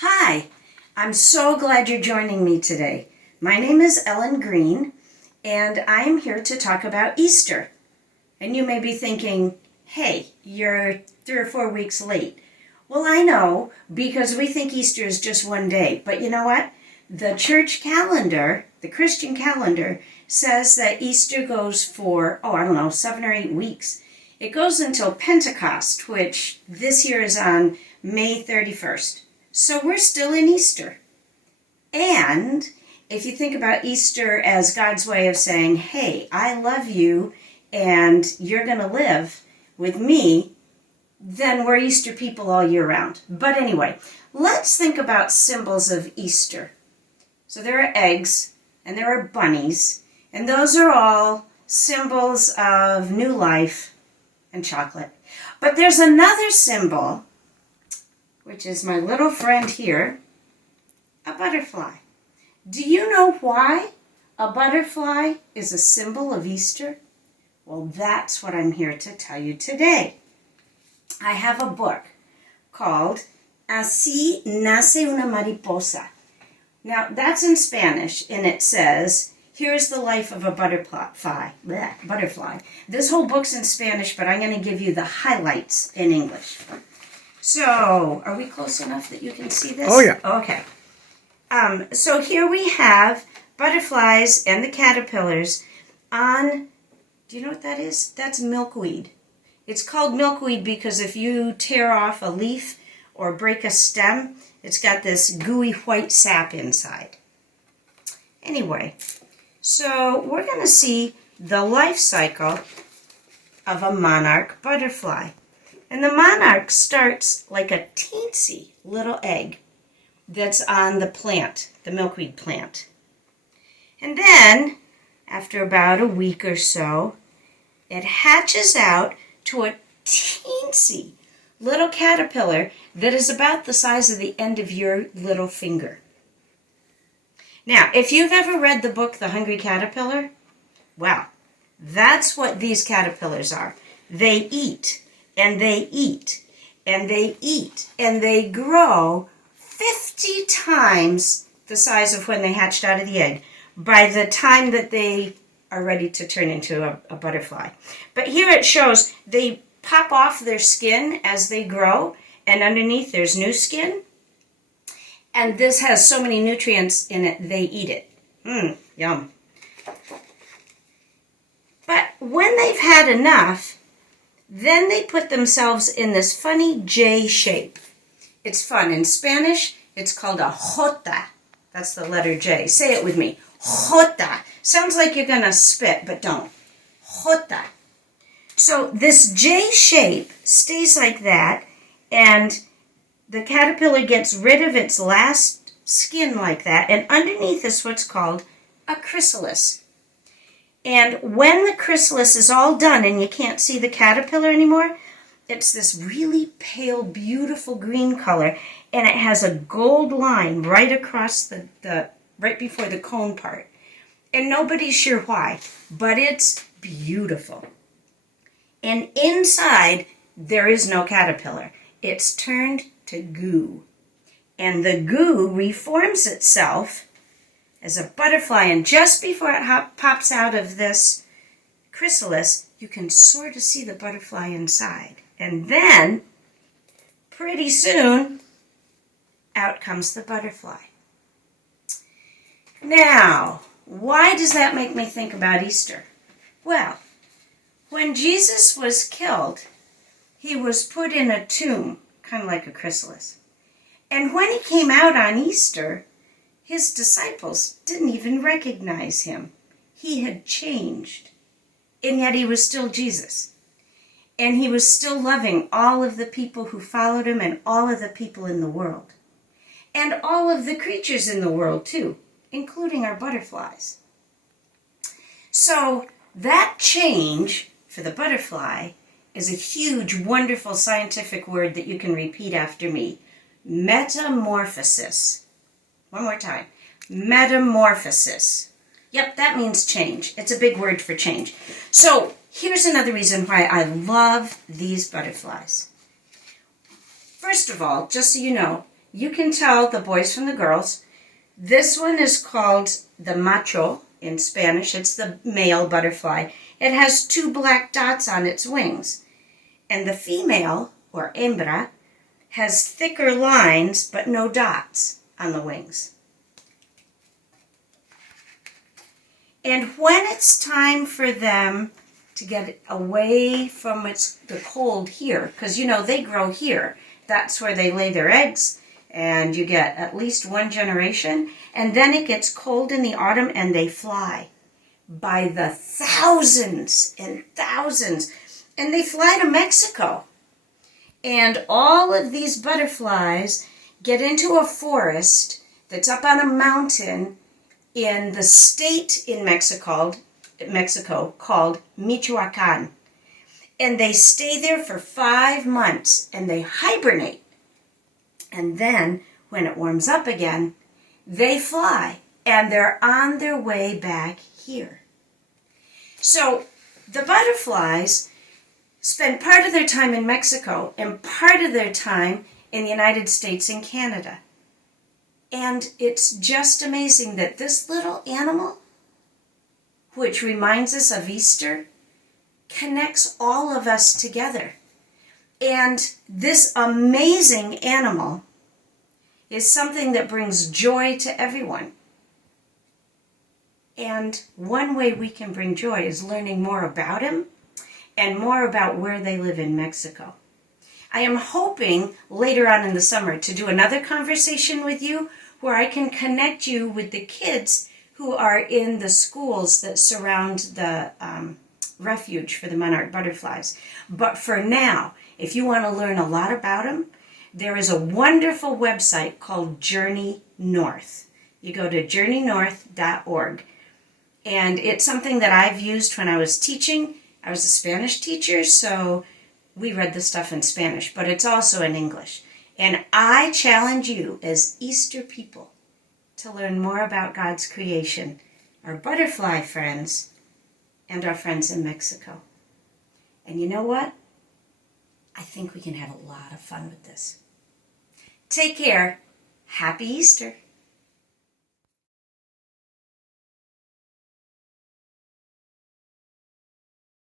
Hi, I'm so glad you're joining me today. My name is Ellen Green, and I'm here to talk about Easter. And you may be thinking, hey, you're 3 or 4 weeks late. Well, I know, because we think Easter is just one day. But you know what? The church calendar, the Christian calendar, says that Easter goes for, 7 or 8 weeks. It goes until Pentecost, which this year is on May 31st. So we're still in Easter. And if you think about Easter as God's way of saying, hey, I love you and you're going to live with me, then we're Easter people all year round. But anyway, let's think about symbols of Easter. So there are eggs and there are bunnies, and those are all symbols of new life and chocolate. But there's another symbol, which is my little friend here, a butterfly. Do you know why a butterfly is a symbol of Easter? Well, that's what I'm here to tell you today. I have a book called Así nace una mariposa. Now, that's in Spanish, and it says, here's the life of a butterfly. This whole book's in Spanish, but I'm going to give you the highlights in English. So, are we close enough that you can see this? Oh, yeah. Okay. So here we have butterflies and the caterpillars on, do you know what that is? That's milkweed. It's called milkweed because if you tear off a leaf or break a stem, it's got this gooey white sap inside. Anyway, so we're going to see the life cycle of a monarch butterfly. And the monarch starts like a teensy little egg that's on the plant, the milkweed plant. And then, after about a week or so, it hatches out to a teensy little caterpillar that is about the size of the end of your little finger. Now, if you've ever read the book, The Hungry Caterpillar, well, that's what these caterpillars are. They eat, and they eat, and they eat, and they grow 50 times the size of when they hatched out of the egg by the time that they are ready to turn into a butterfly. But here it shows they pop off their skin as they grow, and underneath there's new skin. And this has so many nutrients in it, they eat it. Yum. But when they've had enough, then they put themselves in this funny J shape. It's fun. In Spanish, it's called a jota. That's the letter J. Say it with me. Jota. Sounds like you're going to spit, but don't. Jota. So this J shape stays like that, and the caterpillar gets rid of its last skin like that, and underneath is what's called a chrysalis. And when the chrysalis is all done and you can't see the caterpillar anymore, it's this really pale, beautiful green color, and it has a gold line right across right before the cone part. And nobody's sure why, but it's beautiful. And inside, there is no caterpillar. It's turned to goo. And the goo reforms itself as a butterfly, and just before it pops out of this chrysalis, you can sort of see the butterfly inside. And then, pretty soon, out comes the butterfly. Now, why does that make me think about Easter? Well, when Jesus was killed, he was put in a tomb, kind of like a chrysalis. And when he came out on Easter, his disciples didn't even recognize him. He had changed, and yet he was still Jesus. And he was still loving all of the people who followed him and all of the people in the world. And all of the creatures in the world, too, including our butterflies. So that change for the butterfly is a huge, wonderful scientific word that you can repeat after me. Metamorphosis. One more time. Metamorphosis. Yep, that means change. It's a big word for change. So here's another reason why I love these butterflies. First of all, just so you know, you can tell the boys from the girls. This one is called the macho in Spanish. It's the male butterfly. It has 2 black dots on its wings. And the female, or hembra, has thicker lines but no dots on the wings. And when it's time for them to get away from the cold here, because they grow here. That's where they lay their eggs, and you get at least 1 generation, and then it gets cold in the autumn and they fly by the thousands and thousands, and they fly to Mexico. And all of these butterflies get into a forest that's up on a mountain in the state in Mexico called Michoacan. And they stay there for 5 months and they hibernate. And then when it warms up again, they fly and they're on their way back here. So the butterflies spend part of their time in Mexico and part of their time in the United States and Canada. And it's just amazing that this little animal, which reminds us of Easter, connects all of us together. And this amazing animal is something that brings joy to everyone. And one way we can bring joy is learning more about him and more about where they live in Mexico. I am hoping later on in the summer to do another conversation with you where I can connect you with the kids who are in the schools that surround the refuge for the monarch butterflies. But for now, if you want to learn a lot about them, there is a wonderful website called Journey North. You go to journeynorth.org. And it's something that I've used when I was teaching. I was a Spanish teacher, so we read the stuff in Spanish, but it's also in English. And I challenge you as Easter people to learn more about God's creation, our butterfly friends, and our friends in Mexico. And you know what? I think we can have a lot of fun with this. Take care. Happy Easter.